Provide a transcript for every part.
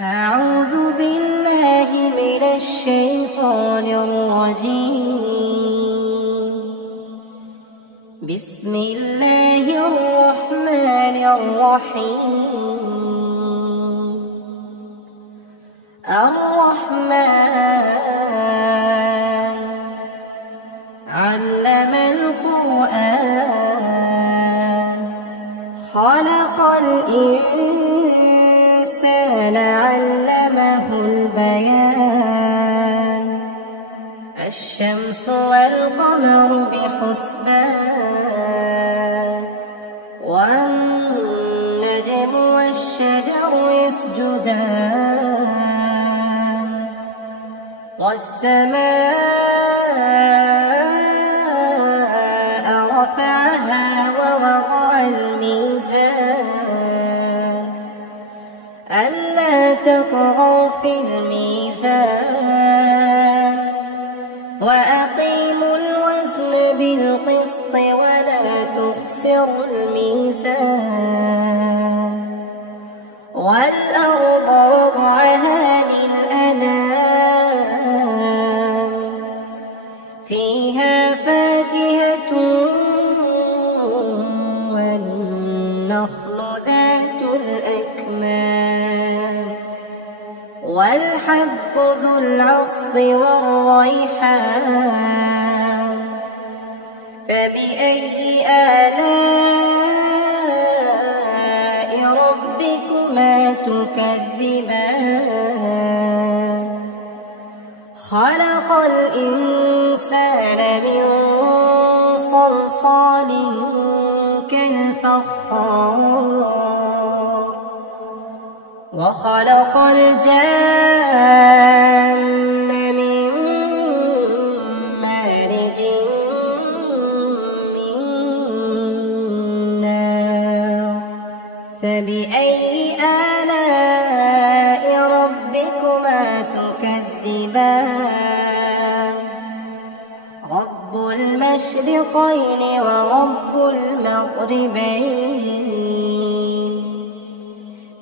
أعوذ بالله من الشيطان الرجيم. بسم الله الرحمن الرحيم. الرحمن علم القرآن خلق الإنسان علمه البيان الشمس والقمر بحسبان والنجم والشجر يسجدان والسماء رفعها ووضع الميزان ألا تطغوا في الميزان وأقيموا الوزن بالقسط ولا تخسروا الميزان والأرض وضعها للأنام فيها فاكهة والنخل ذات الأكمام والحب ذو العصف والريحان فبأي آلاء ربكما تكذبان خلق الإنسان من صلصال كالفخار وخلق الجان من مارج من نار فبأي آلاء ربكما تكذبان رب المشرقين ورب المغربين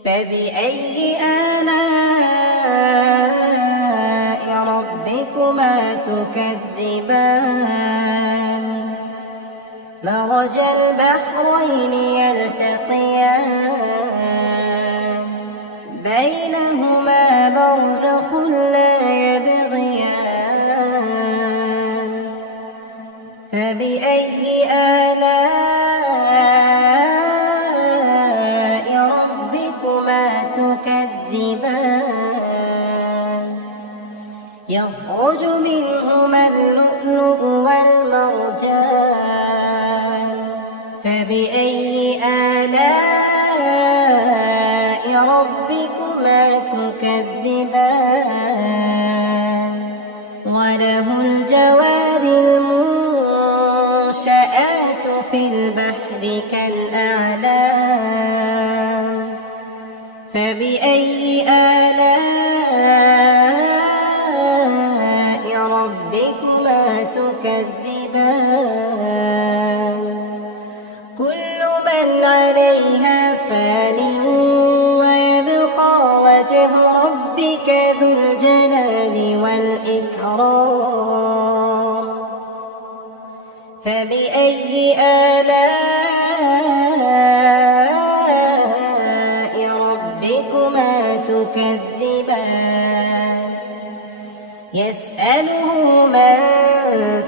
فبأي آلاء ربكما تكذبان مرج البحرين يلتقيان بينهما برزخ لا يبغيان فبأي آلاء ربكما تكذبان يخرج منهما اللؤلؤ والمرجان فبأي آلاء ربكما تكذبان وله الجوار المنشآت في البحر كالأعلام فبأي آلاء ربكما تكذبان كل من عليها فان ويبقى وجه ربك ذو الجلال والإكرام فبأي آلاء ربكما تكذبان يسأله من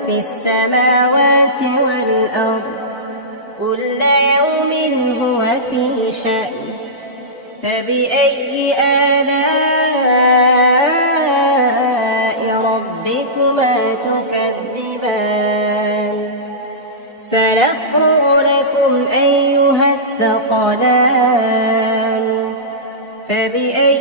في السماوات والأرض كل يوم هو في شأن فبأي آلاء ربكما تكذبان سنفرغ لكم أيها الثقلان فبأي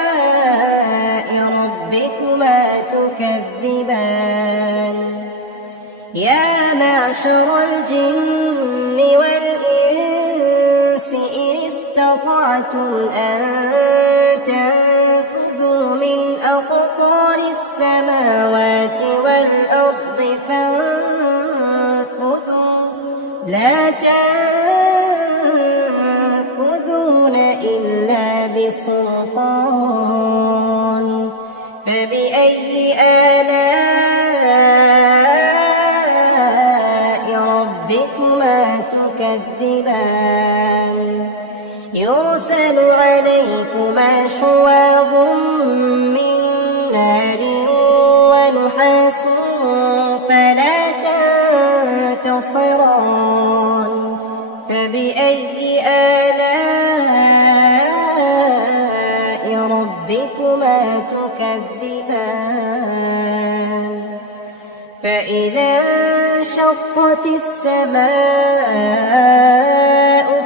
آلاء ربكما تكذبان يا معشر الجن والإنس إن استطعتم أن تنفذوا من أقطار السماوات والأرض فانفذوا لا تنفذون يأتون إلا بسلطان فبأي آلاء ربكما تكذبان يرسل عليكما شواظ من نار ونحاس فلا تنتصران فبأي آلاء ربكما تكذبان فإذا انشقت السماء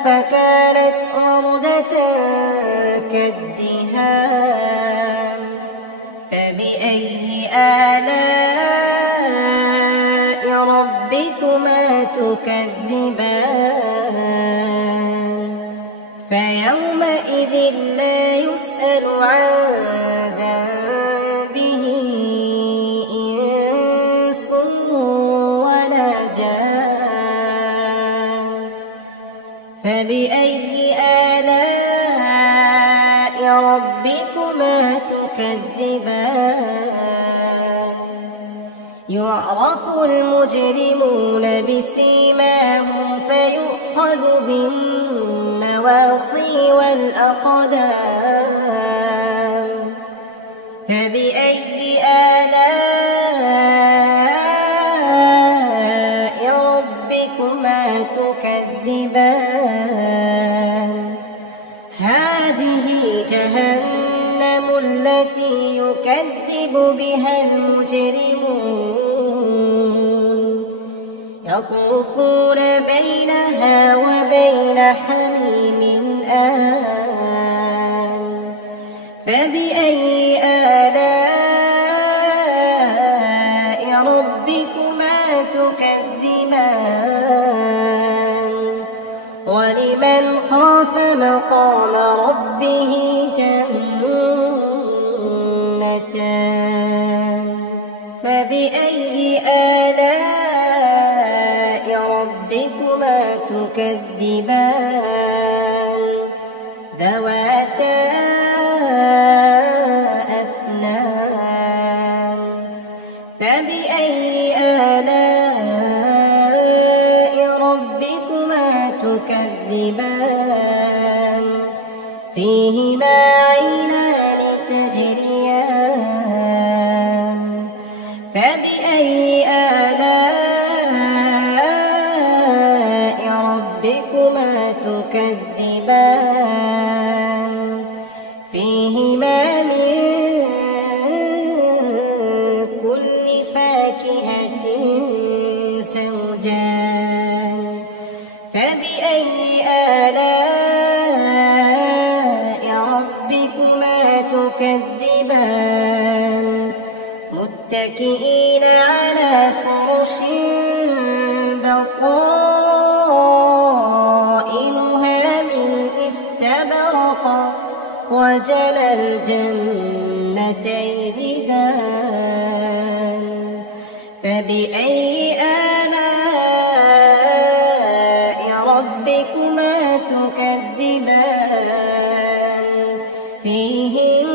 فكانت وردة كالدهان فبأي آلاء ربكما تكذبان فيومئذ لا يسأل عن ذنبه إنس ولا جان فبأي آلاء ربكما تكذبان يعرف المجرمون بسيماهم فيؤخذ بالنواصي والأقدام فبأي آلاء ربكما تكذبان هذه جهنم التي يكذب بها المجرمون يطوفون بينها وبين حميم آن فبأي آلاء ربكما تكذبان ولمن خاف مقام ربه جنتان فبأي آلاء ربكما تكذبان ذواتا أفنان فبأي آلاء ربكما تكذبان فيهما عينان تجريان فبأي آلاء ربكما تكذبان فيهما من كل فاكهة زوجان فبأي آلاء ربكما تكذبان متكئين على فرش بطائنها من استبرق وجنى الجنتين دان فبأي آلاء ربكما تكذبان فيهن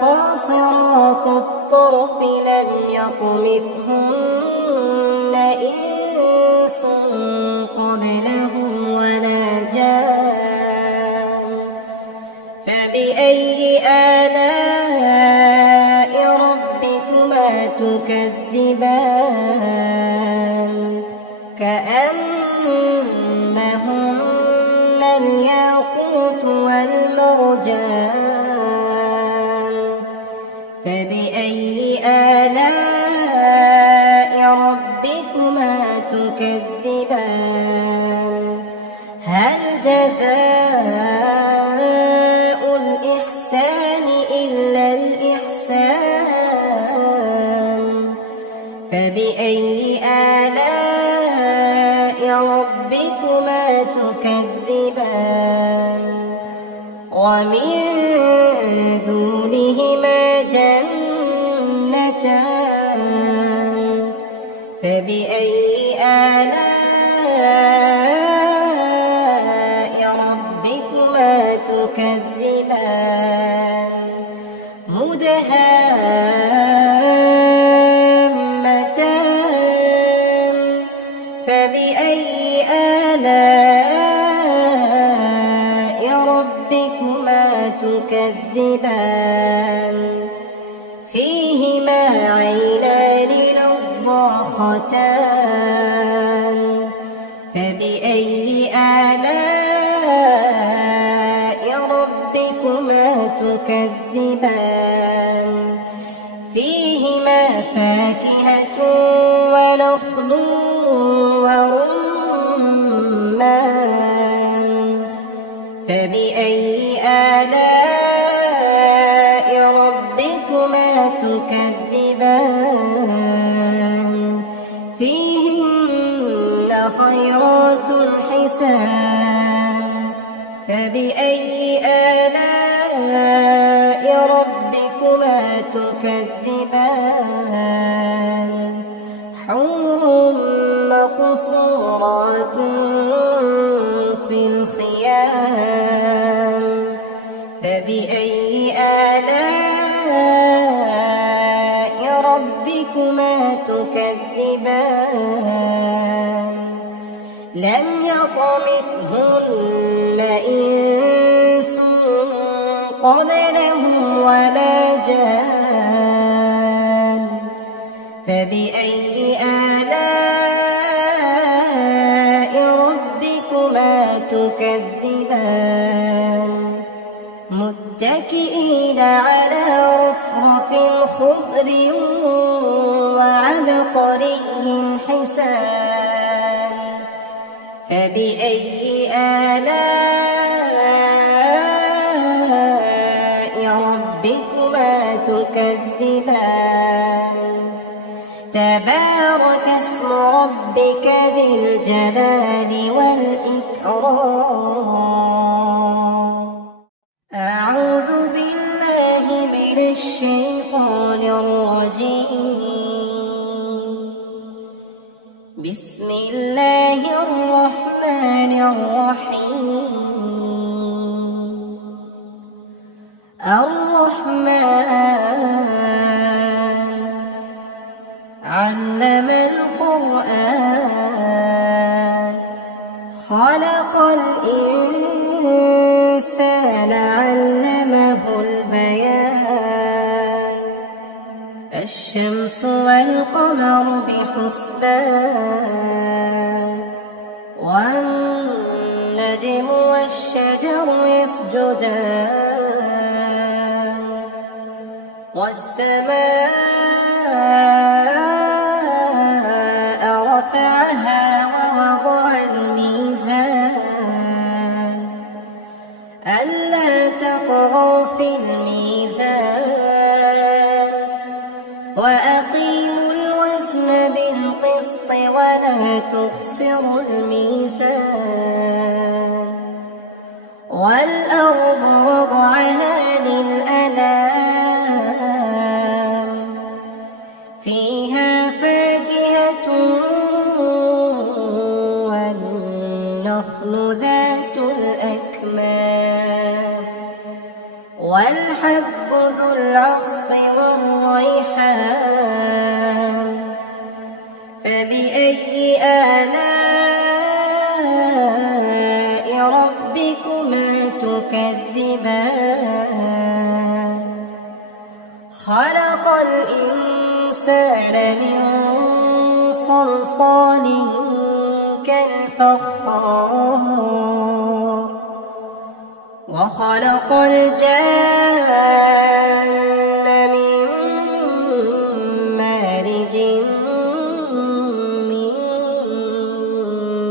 قاصرات الطرف لم يطمثهن إنس قبلهم ولا جان فبأي آلاء ربكما تكذبان كأنهن الياقوت والمرجان فبأي آلاء ربكما تكذبان هل جزاء الإحسان إلا الإحسان فبأي آلاء ربكما تكذبان ومن دونهما جنتان فبأي آلاء ربكما تكذبان مدهامتان فبأي آلاء ربكما تكذبان فيهما عينان نضاختان فبأي آلاء ربكما تكذبان فيهما فاكهة ونخل ورمان فبأي آلاء ربكما تكذبان فيهن خيرات حسان فبأي آلاء ربكما تكذبان حور مقصورات في الخيام فبأي آلاء ربكما تكذبان لم يطمثهن إنس قبلهم ولا جان فبأي آلاء ربكما تكذبان متكئين على رفرف خضر وعبقري حسان فبأي آلاء ربكما تكذبان تبارك اسم ربك ذي الجلال والإكرام أعوذ بالله من الشيطان الرجيم بسم الله الرحمن الرحيم الرحمن علم القرآن خلق الإنسان علمه البيان الشمس والقمر بحسبان والنجم والشجر يسجدان والسماء رفعها ووضع الميزان ألا تطغوا في الميزان وأقيموا الوزن بالقسط ولا تخسروا الميزان والأرض وضعها للأنام فيها فاكهة والنخل ذات الأكمام والحب ذو العصف والريحان فبأي آلاء ربكما تكذبان خلق الإنسان من صلصال كالفخار وخلق الجان من مارج من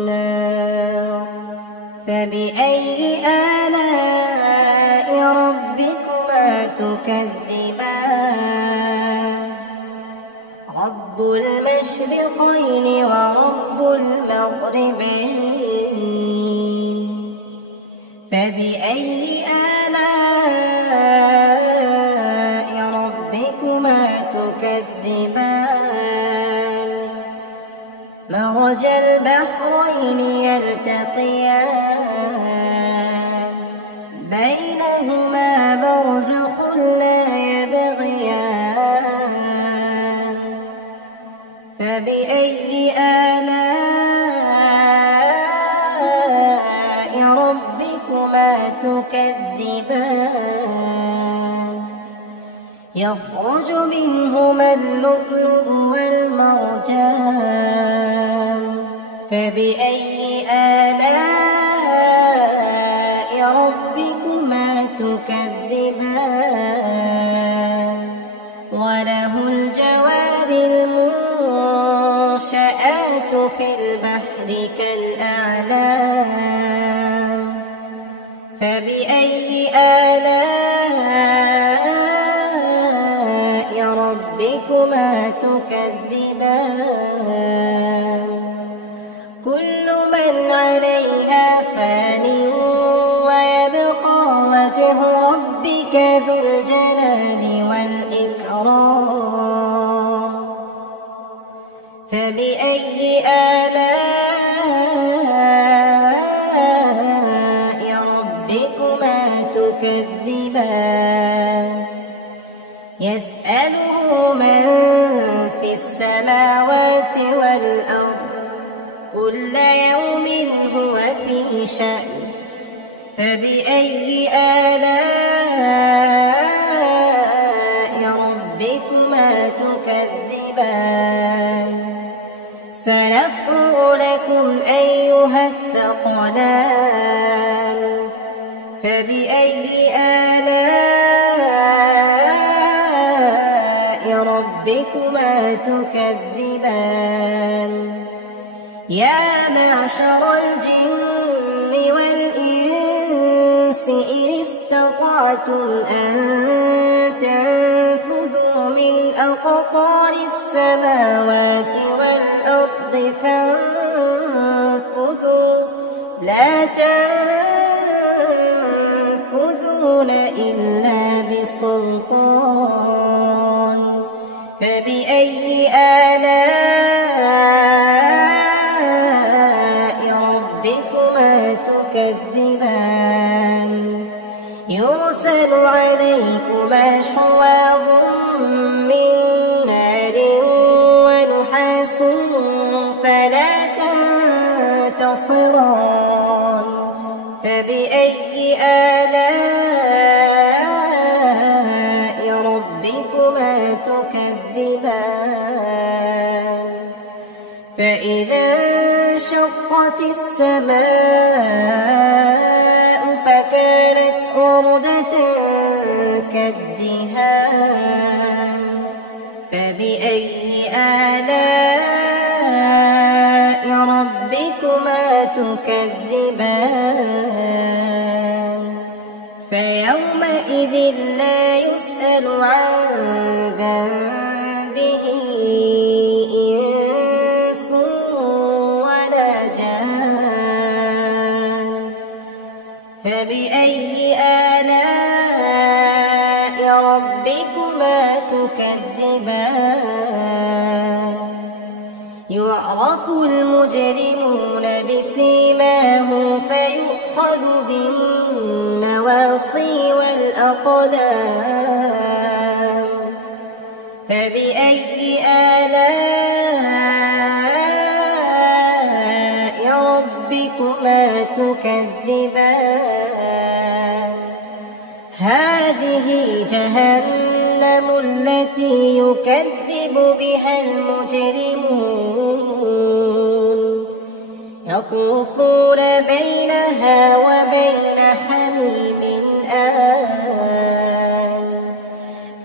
نار فبأي آلاء ربكما تكذبان رب المشرقين ورب المغربين فبأي آلاء ربكما تكذبان مرج البحرين يلتقيان بينهما برزخ لا يبغيان فبأي آلاء ربكما تكذبان يخرج منهما اللؤلؤ والمرجان فبأي آلاء ربكما تكذبان وله الجوار المنشآت في البحر كالأعلام فبأي آلاء ربكما تكذبان كل من عليها فان ويبقى وجه ربك ذو الجلال والإكرام فبأي آلاء ربكما تكذبان يسأله من في السماوات والأرض كل يوم هو في شأن فبأي آلاء ربكما تكذبان سنفرغ لكم أيها الثقلان فبأي آلاء ربكما تكذبان يا معشر الجن والإنس إن استطعتم أن تنفذوا من أقطار السماوات والأرض فانفذوا لا تنفذون إلا بسلطان فبأي آلاء ربكما تكذبان يرسل عليكما شواظ من نار ونحاس فلا تنتصران فبأي آلاء ربكما تكذبان فإذا انشقت السماء فكانت وردة كالدهان فبأي آلاء ربكما تكذبان فيومئذ لا يسأل عن ذنبه إنس ولا جان فبأي آلاء ربكما تكذبان يعرف المجرمون بسيماهم فيؤخذ بالنواصي والأقدام فبأي آلاء ربكما تكذبان هذه جهنم التي يكذب بها المجرمون يطوفون بينها وبين حميم آن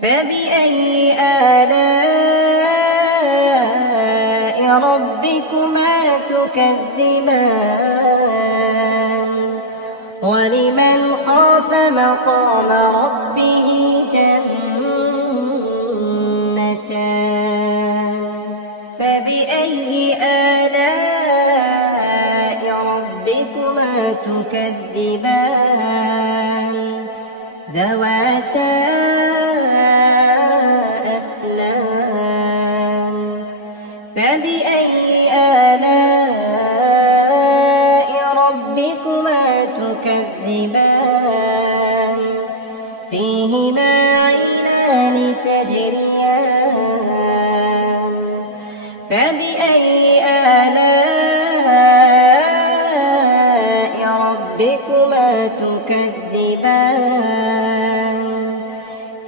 فبأي آلاء ربكما تكذبان ولمن خاف مقام ربه جنتان فبأي آلاء ربكما تكذبان ذواتا أفنان فبأي آلاء ربكما تكذبان فيهما عينان تجريان فبأي آلاء ربكما تكذبان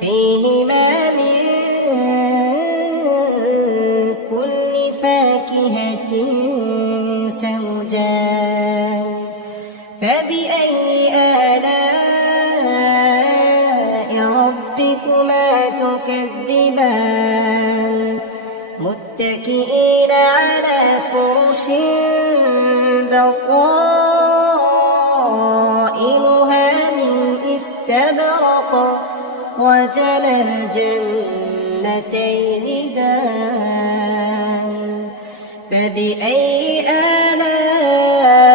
فيهما من كل فاكهة زوجان فبأي آلاء ربكما تكذبان متكئين على فرش بطائنها من استبرق وجنى الجنتين دان فبأي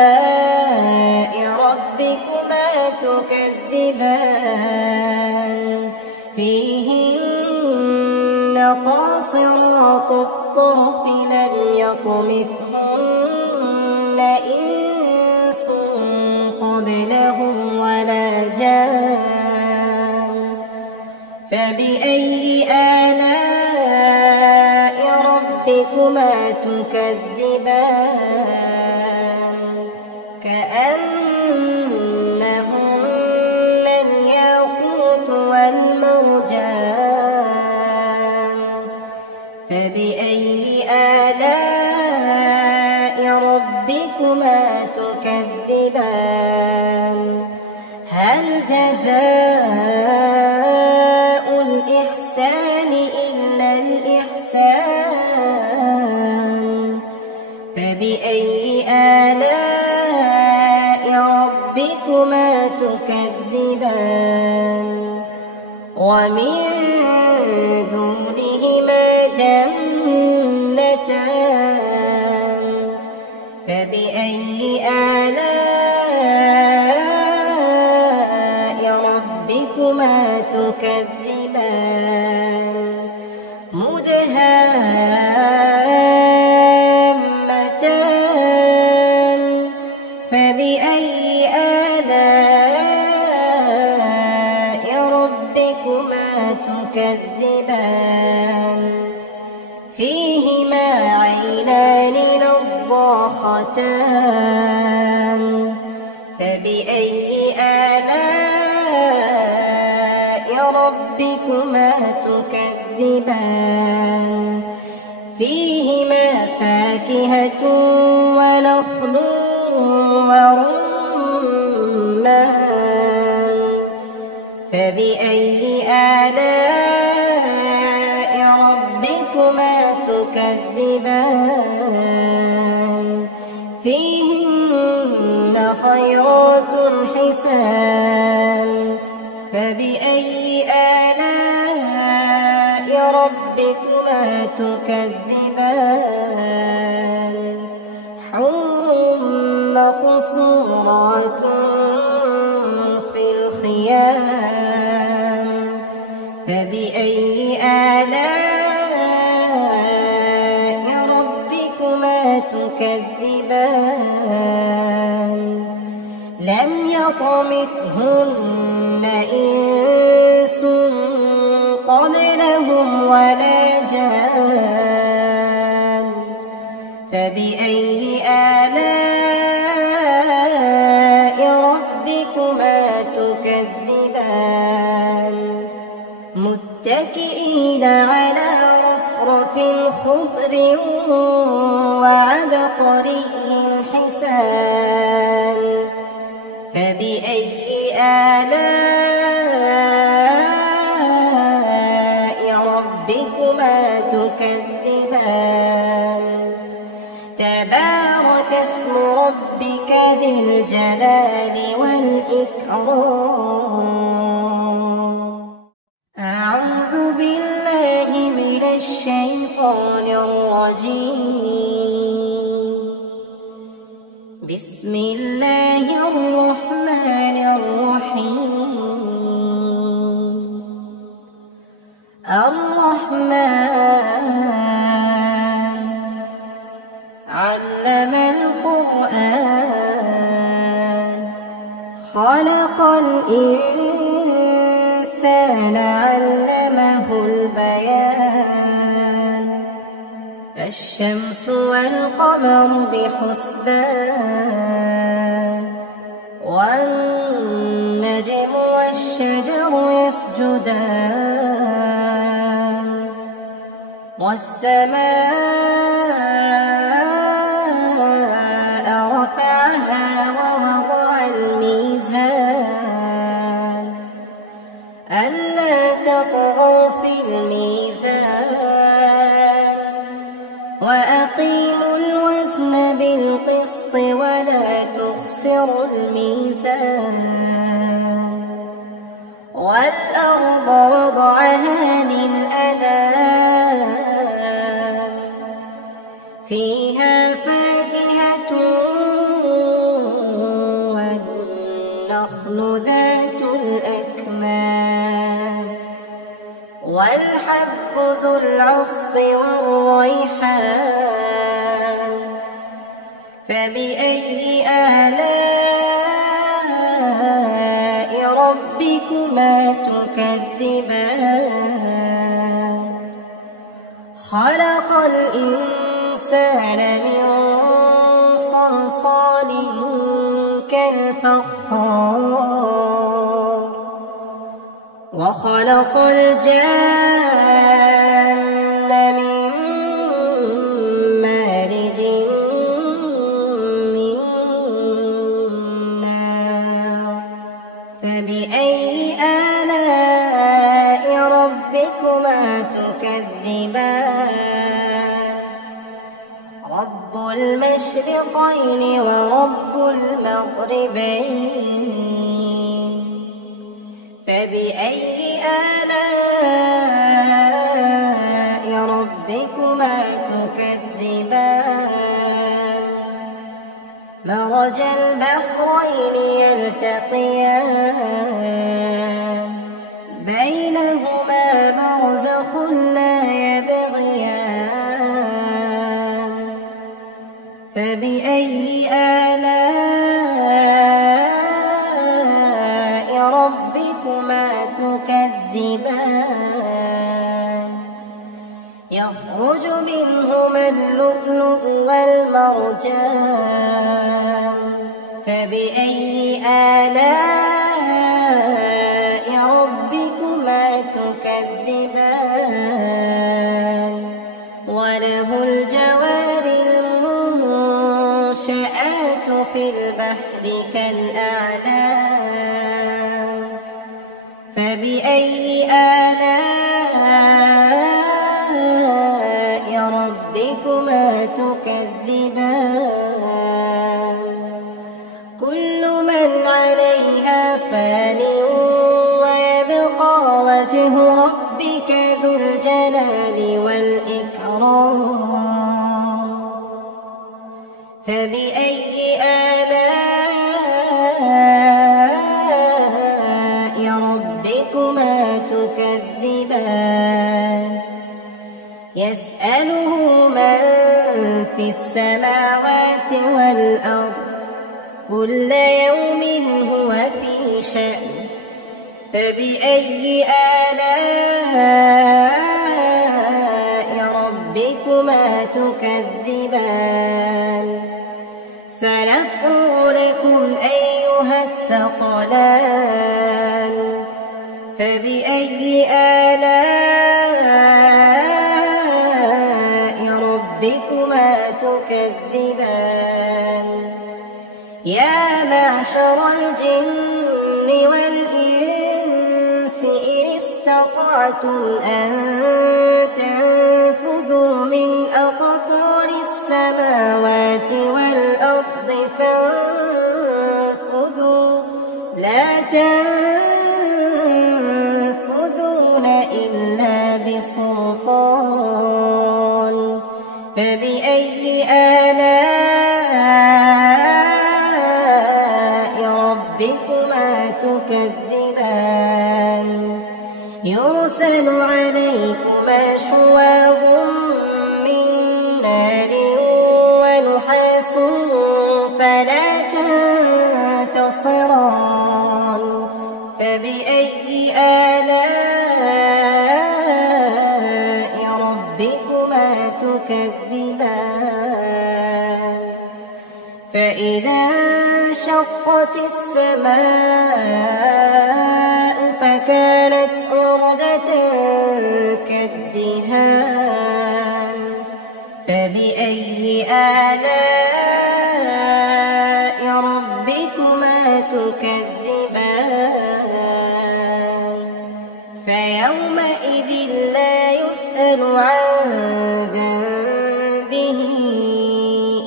آلاء ربكما تكذبان فيهن قاصرات الطرف لم يطمثهن إنس قبلهم ولا جان فبأي آلاء ربكما تكذبان كأنهن الياقوت والمرجان فبأي آلاء ربكما تكذبان هل جزاء الإحسان إلا الإحسان فبأي آلاء ربكما تكذبان ومن دونهما جنتان فبأي آلاء ربكما تكذبان مدهامتان فبأي آلاء ربكما تكذبان فيهما عينان نضاختان فبأي آلاء ربكما تكذبان فيهما فاكهة ونخل ورمان فبأي آلاء ربكما تكذبان فيهن خيرات حسان فبأي آلاء ربكما تكذبان حور مقصورات في الخيام فبأي آلاء ربكما تكذبان لم يطمثهن إنس قبلهم ولا جان فبأي آلاء ربكما تكذبان متكئين على رفرف خضر وعبقري حسان فبأي آلاء ربكما تكذبان تبارك اسم ربك ذي الجلال والإكرام أعوذ بالله من الشيطان الرجيم بسم الله الرحمن الرحيم الرحمن علم القرآن خلق الإنسان الإنسان علمه البيان الشمس والقمر بحسبان والنجم والشجر يسجدان والسماء رفعها ووضع الميزان ألا تطغوا في الميزان وأقيموا الوزن بالقسط ولا تخسروا الميزان والأرض وضعها للأنام فيها فاكهة والنخل ذات الأكمام والحب ذو العصف والريحان فبأي آلاء ربكما تكذبان خلق الإنسان من صلصال كالفخار وخلق الجان من مارج من نار فبأي آلاء ربكما تكذبان رب المشرقين ورب المغربين فبأي آلاء ربكما تكذبان مرج البحرين يلتقيان بينهما برزخ لا يبغيان فبأي آلاء ربكما تكذبان يخرج منهما اللؤلؤ والمرجان فبأي آلاء ربكما تكذبان وله الجوار المنشآت في البحر كالأعلام فبأي آلاء ربكما تكذبان كل من عليها فان ويبقى وجه ربك ذو الجلال والإكرام فبأي آلاء ربكما تكذبان يسأله من في السماوات والأرض كل يوم هو في شأن فبأي آلاء ربكما تكذبان سنفرغ لكم أيها الثقلان فبأي آلاء ربكما تكذبان يا معشر الجن والإنس إن استطعتم أن تنفذوا من أقطار السماوات والأرض فانفذوا لا تنفذون إلا بسلطان فبأي آلاء ربكما تكذبان يرسل عليكما شواظ من نار ونحاس فلا تنتصران فبأي آلاء وانشقت السماء فكانت وردة كالدهان فبأي آلاء ربكما تكذبان فيومئذ لا يسأل عن ذنبه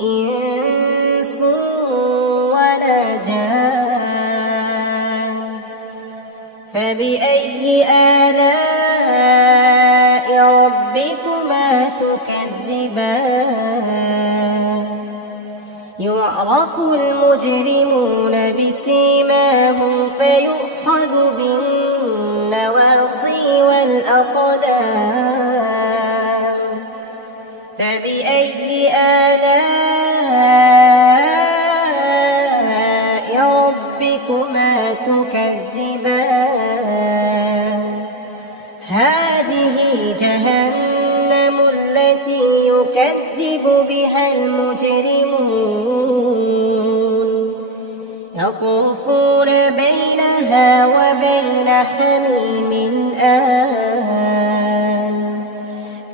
إنس ولا جان فبأي آلاء ربكما تكذبان يعرف المجرمون بسيماهم فيؤخذ بالنواصي والأقدام فبأي آلاء ربكما تكذبان هذه جهنم التي يكذب بها المجرمون يطوفون بينها وبين حميم آن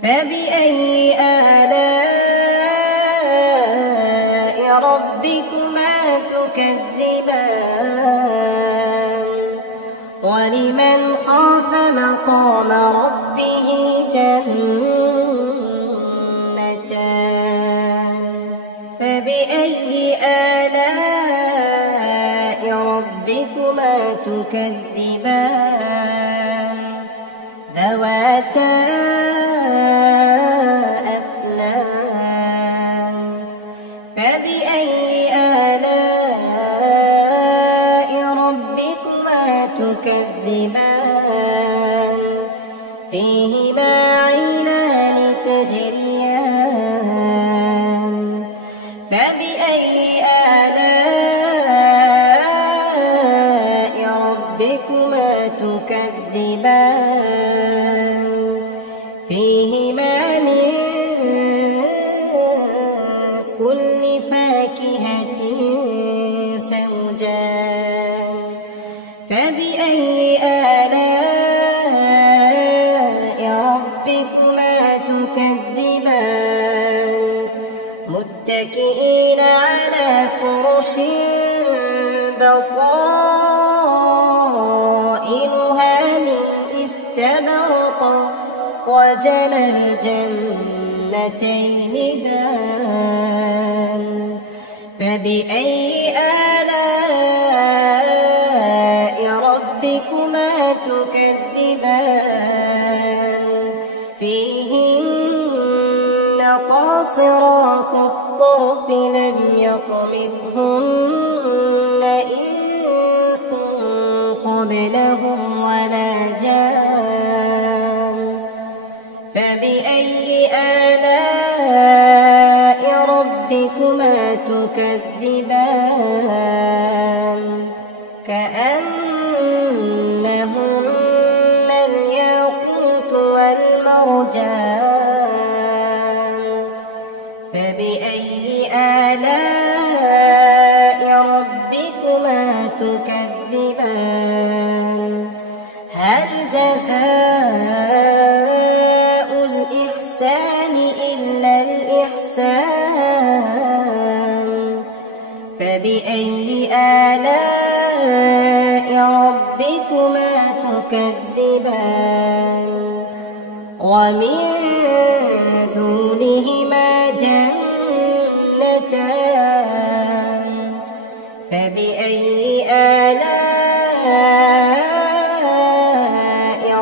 فبأي آلاء ربكما تكذبان ولمن خاف مقام ربه جنتان فبأي آلاء ربكما تكذبان ذواتا أفنان فبأي آلاء ربكما تكذبان فيهما عينان تجريان فبأي آلاء ربكما تكذبان فيهما من كل فاكهة زوجان فبأي آلاء ربكما تكذبان متكئين على فرش بطائنها من استبرق وجنى الجنتين دان فبأي آلاء ربكما تكذبان فيهن قاصرات الطرف لم يطمثهن إنس قبلهم ولا جان فبأي آلاء ربكما تكذبان كأنهن الياقوت والمرجان فبأي آلاء ربكما تكذبان هل جزاء الإحسان إلا الإحسان فبأي آلاء ربكما تكذبان ومن دونهما جنتان فبأي آلاء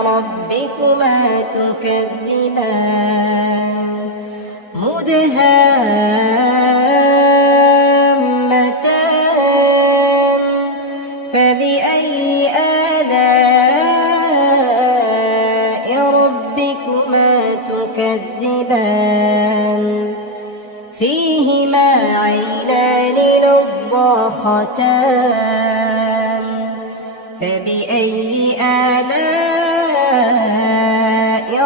ربكما تكذبان مدهامتان فبأي آلاء ربكما تكذبان فيهما عينان نضاختان فبأي آلاء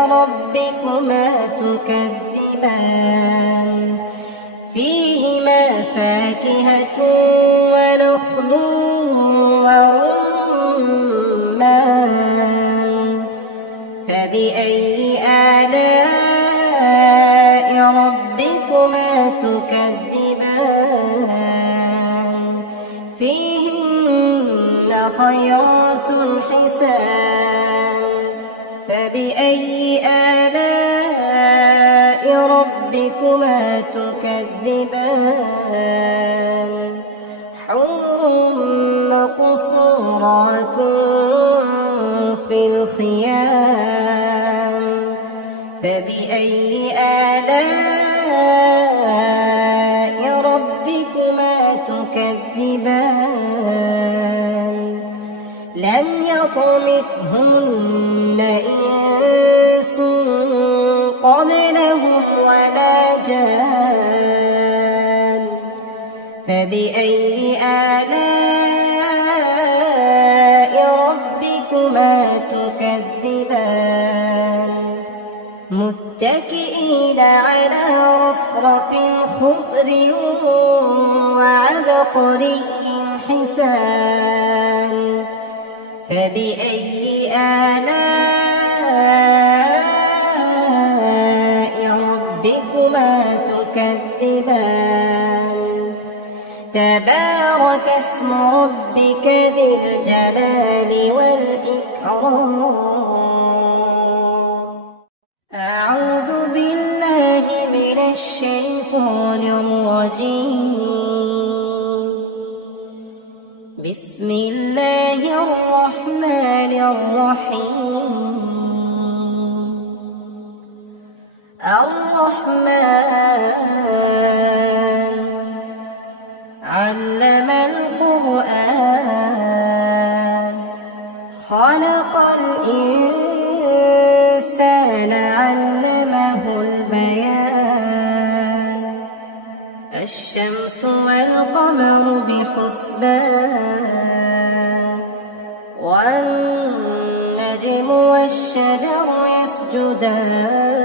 ربكما تكذبان فيهما فاكهة ونخل فبأي آلاء ربكما تكذبان فيهن خيرات حسان فبأي آلاء ربكما تكذبان حور مقصورات في الخيام فبأي آلاء ربكما تكذبان لم يطمثهن إنس قبلهم ولا جان فبأي آلاء ربكما تكذبان متكئين على رفرف خضر وعبقري حسان فبأي آلاء ربكما تكذبان تبارك اسم ربك ذي الجلال والإكرام أعوذ بالله من الشيطان الرجيم بسم الله الرحمن الرحيم الرحمن علم القرآن خلق الإنسان علمه البيان الشمس والقمر بحسبان والنجم والشجر يسجدان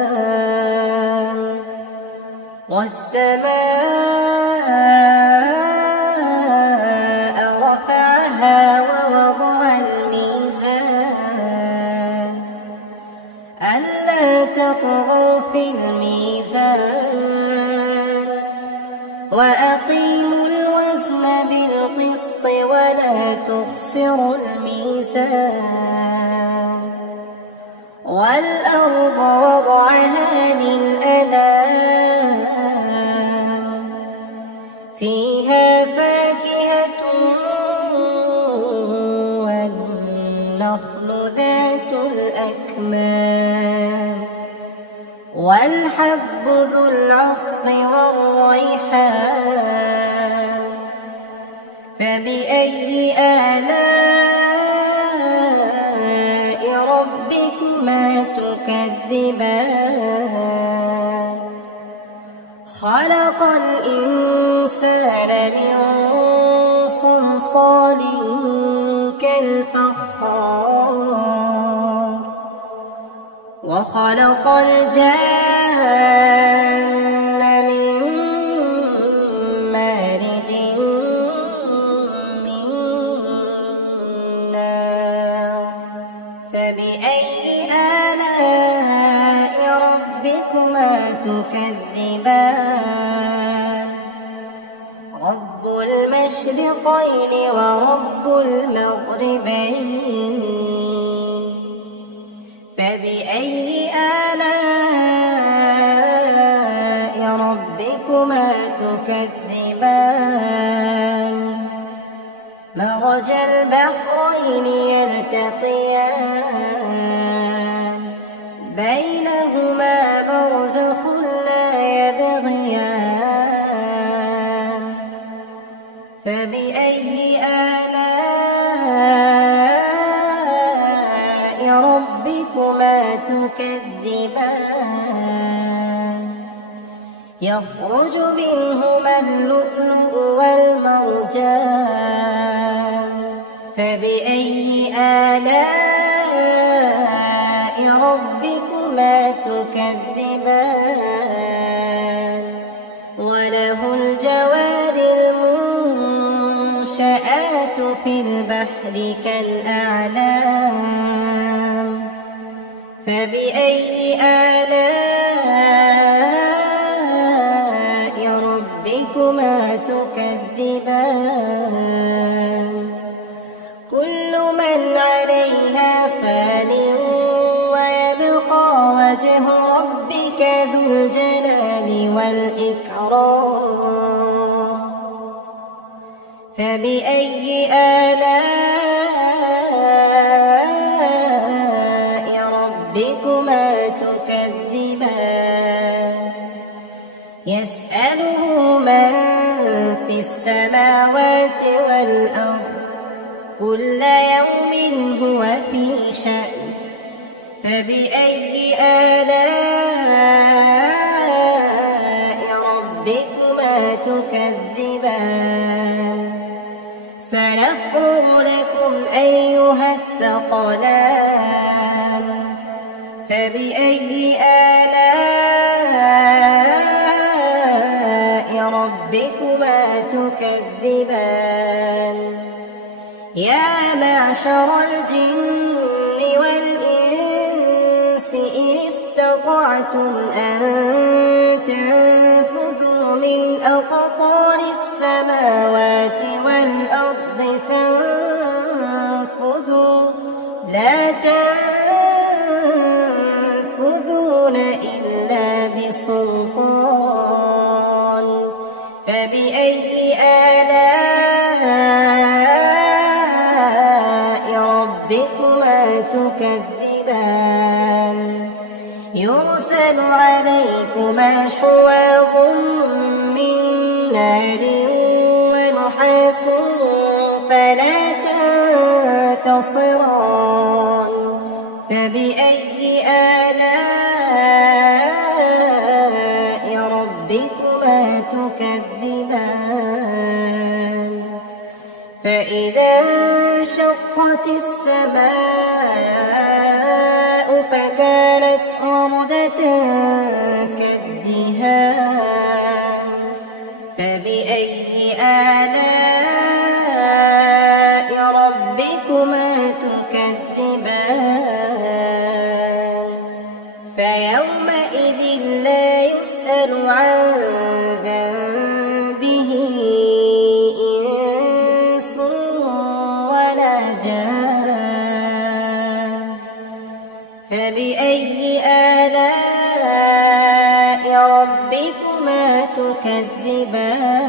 والسماء رفعها ووضع الميزان ألا تطغوا في الميزان وأقيموا الوزن بالقسط ولا تخسروا الميزان والأرض وضعها للأنام فيها فاكهة والنخل ذات الأكمام والحب ذو العصف والريحان فبأي آلاء ربكما تكذبان خلق الإنسان من صلصال كالفخار وخلق الجان من مارج من نار فبأي آلاء ربكما تكذبان رب المشرقين ورب المغربين فبأي آلاء ربكما تكذبان مرج البحرين يلتقيان بينهما برزخ لا يبغيان فبأي آلاء ربكما تكذبان يخرج منهما اللؤلؤ والمرجان فبأي آلاء ربكما تكذبان وله الجوار المنشآت في البحر كالأعلام فبأي آلاء ربكما تكذبان كل من عليها فان ويبقى وجه ربك ذو الجلال والإكرام فبأي آلاء ربكما تكذبان يسأله من في السماوات والأرض كل يوم هو في شأن فبأي آلاء ربكما تكذبان سنفرغ لكم أيها الثقلان فبأي آلاء ربكما تكذبان يا معشر الجن والإنس إن استطعتم أن تنفذوا من أقطار السماوات والأرض فانفذوا لا تنفذون إلا بسلطان فبأي آلاء ربكما تكذبان يرسل عليكما شواظ من نار ونحاس فلا تنتصران فبأي آلاء ربكما تكذبان فإذا انشقت السماء فكانت وردة كالدهان فبأي آلاء ربكما تكذبان فيومئذ لا يسأل عن ذنبه إنس ولا جان فبأي آلاء ربكما تكذبان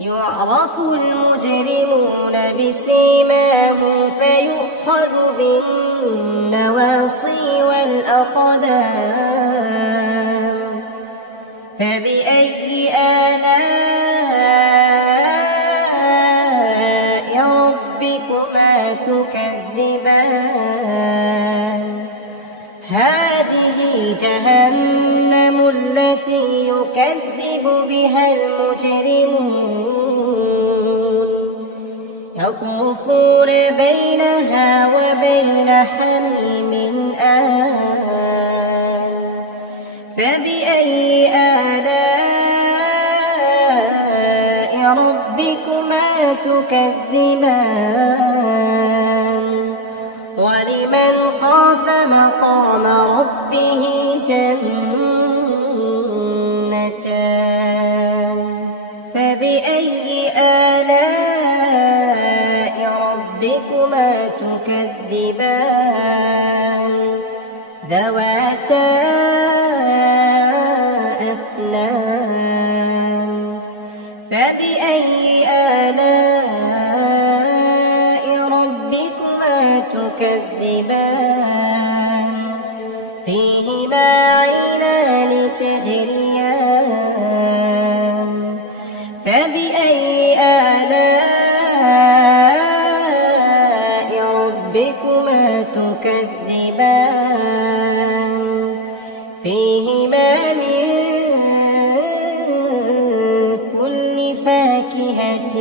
يعرف المجرمون بسيماهم فيؤخذ بالنواصي والأقدام فبأي آلاء ربكما تكذبان هذه جهنم التي يكذب بها المجرمون يطوفون بينها وبين حميم آن فبأي آلاء ربكما تكذبان ولمن خاف مقام ربه جنتان فبأي آلاء ربكما تكذبان ذواتا أفنان فبأي آلاء ربكما تكذبان فيهما عينان تجريان فبأي آلاء ربكما تكذبان فيهما من كل فاكهة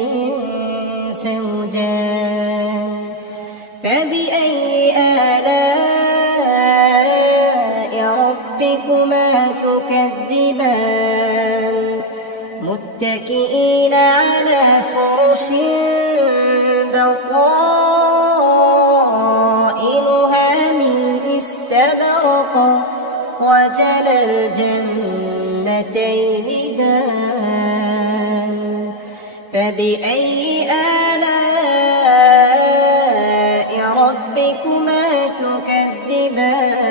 زوجان فبأي آلاء ربكما تكذبان متكئين على فرش بطائنها وجنى الجنتين دان. فبأي آلاء ربكما تكذبان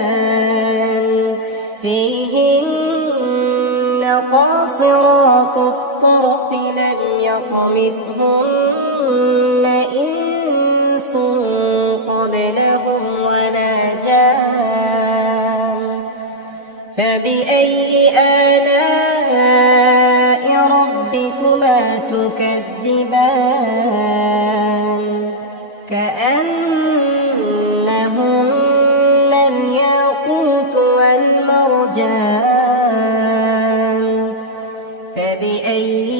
فيهن قاصرات الطرف لم يطمثهن إنس قبلهم ولا جان. فبأي آلاء ربكما تكذبان كأنهن الياقوت والمرجان. فبأي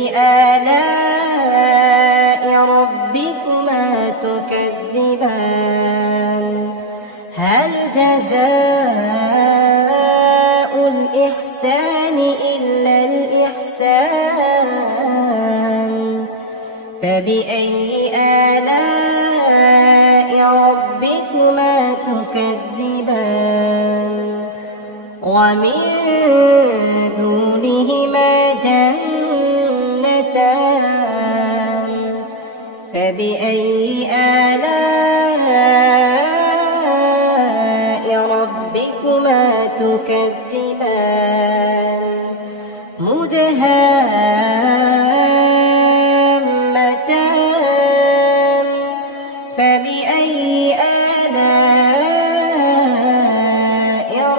آلاء ربكما تكذبان هل جزاء الإحسان إلا الإحسان. فبأي آلاء ربكما تكذبان ومن دونهما جنتان. فبأي آلاء ربكما تكذبان مدهامتان. فبأي آلاء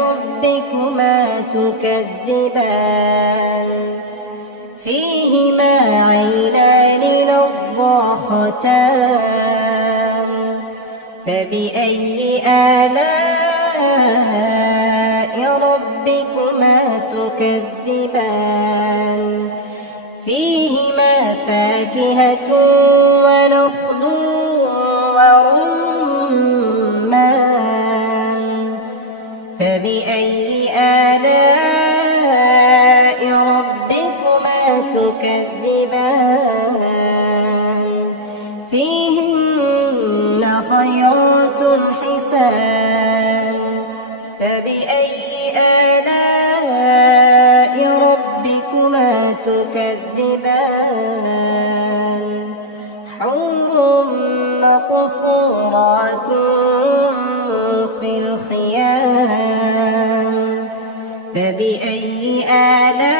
ربكما تكذبان فيهما عينان نضاختان. فبأي آلاء ربكما تكذبان فيهما فاكهة ونخل ورمان. فبأي آلاء ربكما تكذبان فيهن خيرات حسان. فبأي آلاء ربكما تكذبان حور مقصورات في الخيام. فبأي آلاء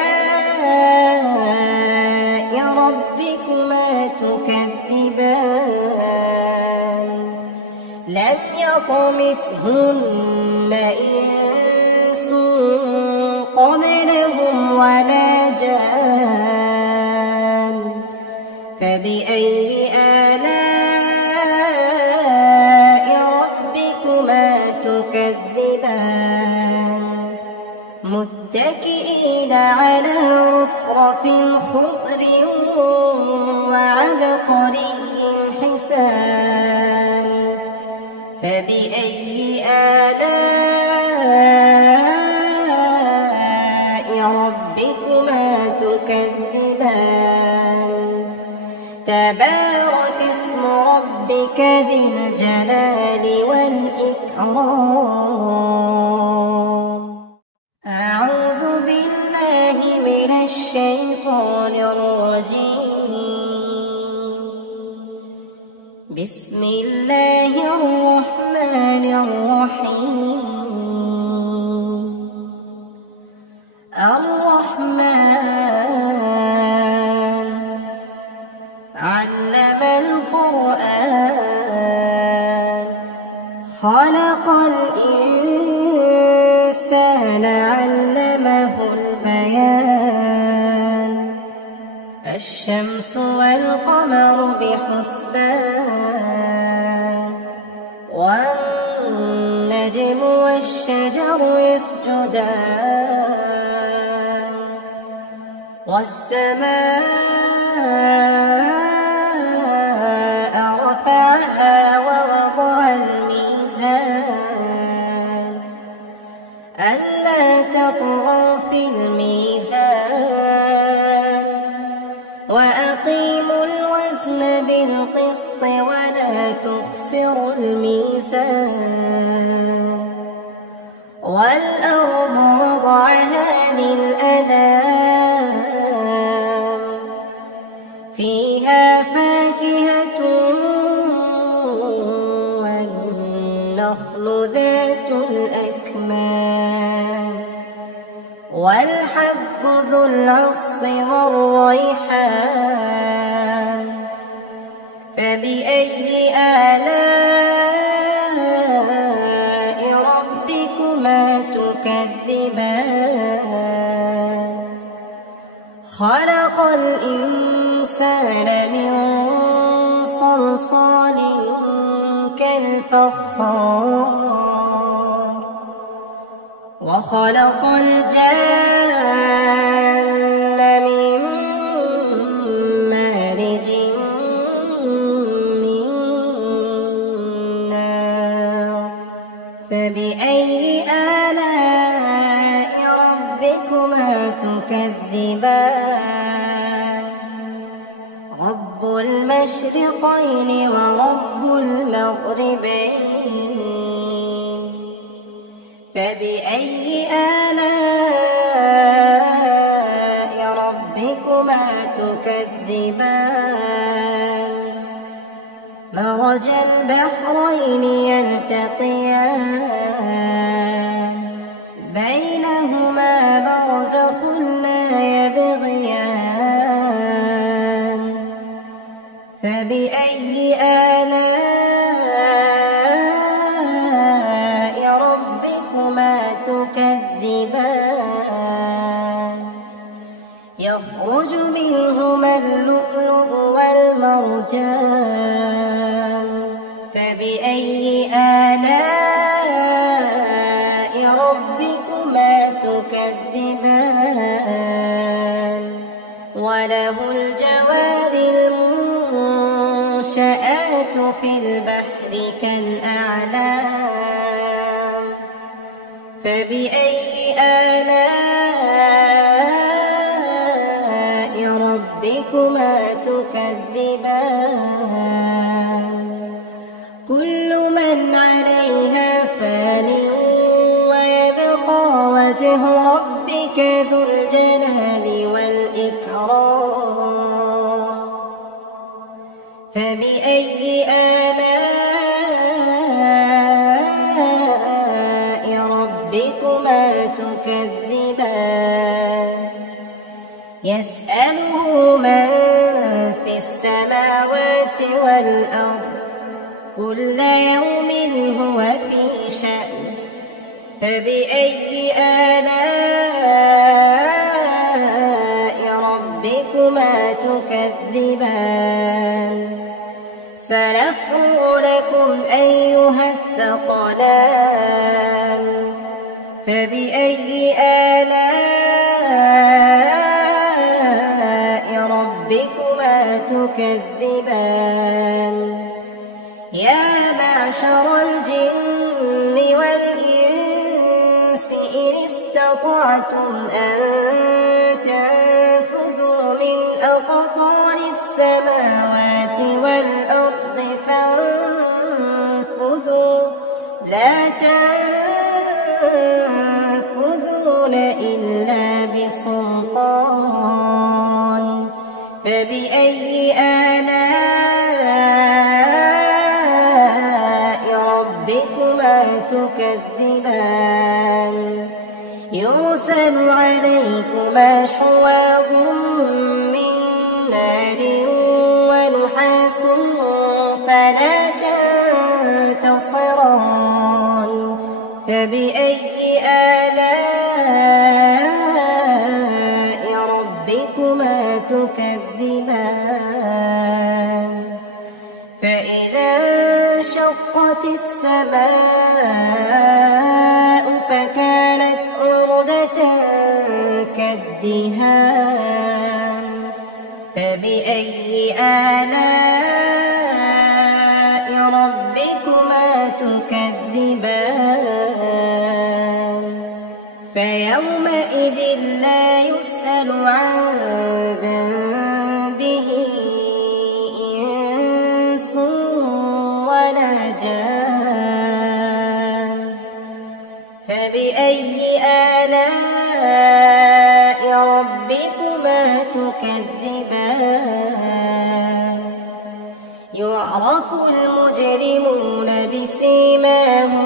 ربكما تكذبان لم يطمثهن إنس قبلهم ولا جان. فبأي آلاء ربكما تكذبان متكئين على رفرف خضر وعبقري حسان. فبأي آلاء ربكما تكذبان تبارك اسم ربك ذي الجلال والإكرام. أعوذ بالله من الشيطان الرجيم. بسم الله الرحمن الرحيم. الرحمن علم القرآن خلق الإنسان علمه البيان. الشمس والقمر بحسبان والنجم والشجر يسجدان والسماء رفعها ووضع الميزان ألا تطغوا في الميزان وأقيموا الوزن بالقسط ولا تخسروا الميزان والنخل ذات الأكمام والحب ذو العصف والريحان فبأي آلاء ربكما تكذبان خلق الإنسان من صلصال كالفخار وخلق الجان من مارج من نار فبأي آلاء ربكما تكذبان رب المشرقين ورب المغربين فبأي آلاء ربكما تكذبان مرج البحرين يلتقيان بينهما برزخ لا يبغيان فبأي آلاء ربكما تكذبان يخرج منهما اللؤلؤ والمرجان فبأي آلاء ربكما تكذبان وله الجوار المنشآت في البحر كالأعلام فبأي آلاء ربكما تكذبان كل من عليها فان ويبقى وجه ربك ذو الجلال والإكرام فبأي آلاء ربكما تكذبان يسأله من في السماوات والأرض كل يوم هو في شأن فبأي آلاء ربكما تكذبان سنفرغ لكم أيها الثقلان فبأي آلاء ربكما تكذبان يا معشر الجن والإنس إن استطعتم أن تنفذوا من أقطار السماوات والأرض فانفذوا لا تنفذون إلا بسلطان فبأي آلاء ربكما تكذبان يرسل عليكما شواظ من نار ونحاس فلا تنتصران فبأي آلاء ربكما تكذبان فإذا انشقت السماء فكانت وردة كالدهان فبأي آلاء ربكما تكذبان فيومئذ لا يسأل عن ذنبه إنس ولا جان فبأي آلاء ربكما تكذبان يعرف المجرمون بسيماهم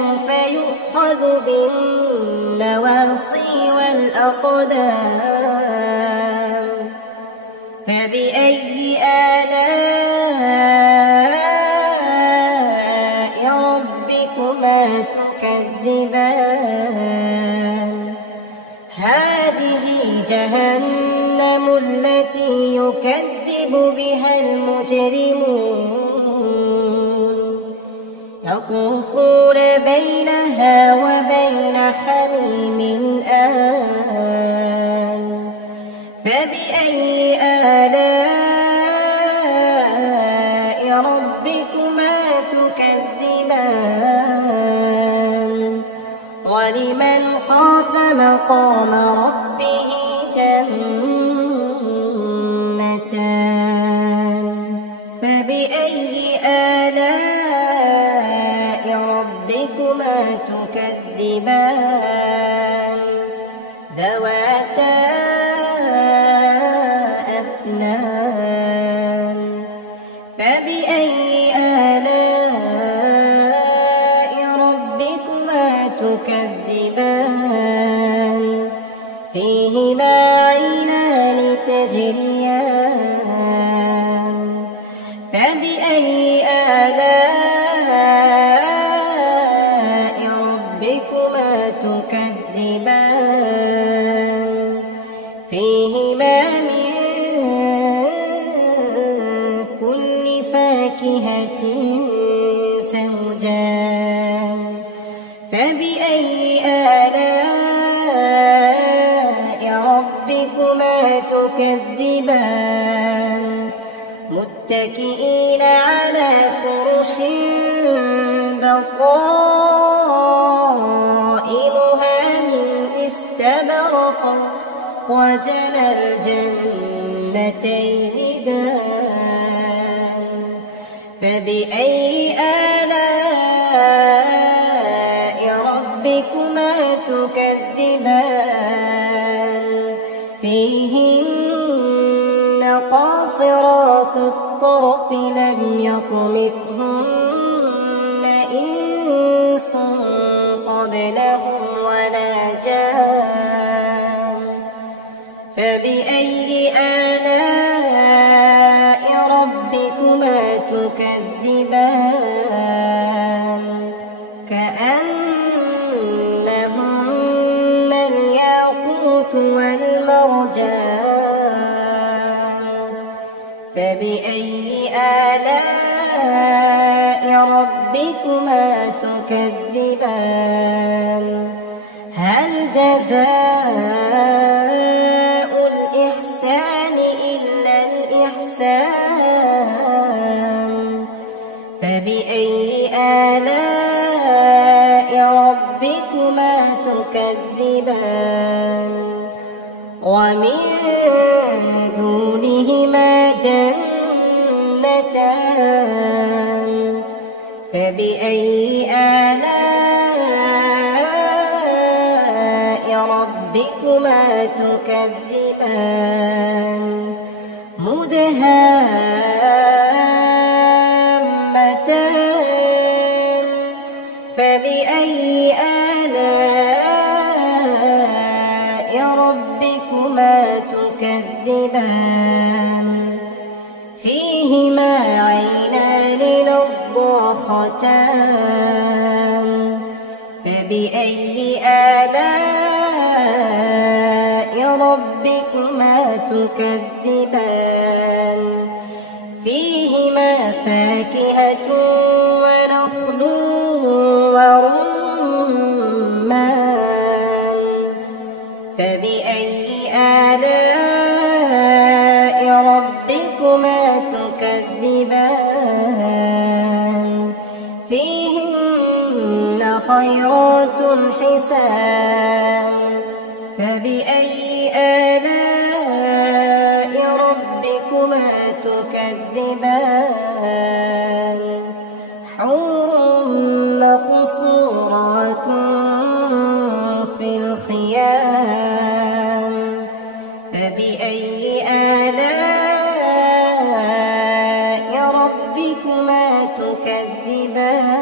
الأقدام فبأي آلاء ربكما تكذبان هذه جهنم التي يكذب بها المجرمون يطوفون بينها وبين حميم آن فبأي آلاء ربكما تكذبان ولمن خاف مقام ربه جنتان فبأي آلاء ربكما تكذبان ذواتا أفنان فبأي آلاء ربكما تكذبان فيهما عينان تجريان فبأي آلاء ربكما تكذبان فيهما من كل فاكهة زوجان فبأي آلاء ربكما تكذبان متكئين على فرش بطائنها من استبرق وجنى الجنتين دان فبأي آلاء ربكما تكذبان فيهن قاصرات الطرف لم يطمثهن إنس قبلهم ولا جان فبأي آلاء ربكما تكذبان كأنهن الياقوت والمرجان فبأي آلاء ربكما تكذبان هل جزاء الإحسان إلا الإحسان فبأي آلاء ربكما تكذبان ومن دونهما جنتان فبأي آلاء ربكما تكذبان مدهامتان فبأي آلاء ربكما تكذبان فيهما عينان نضاختان فبأي آلاء ربكما تكذبان فيهما فاكهة ونخل ورمان فبأي آلاء ربكما تكذبان فيهن خيرات حسان فبأي آلاء ربكما تكذبان حور مقصورات في الخيام فبأي آلاء ربكما تكذبان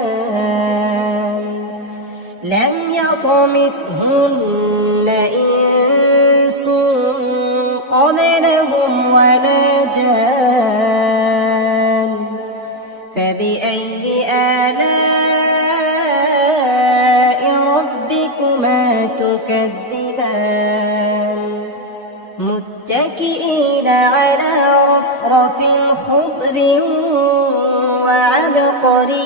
لم يطمثهن إنس ولا جان فبأي آلاء ربكما تكذبان متكئين على رفرف خضر وعبقري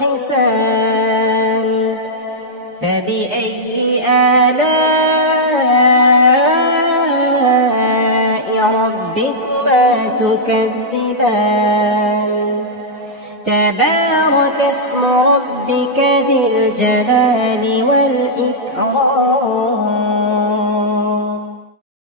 حسان فبأي آلاء ربكما تكذبان تبارك اسم ربك ذي الجلال والإكرام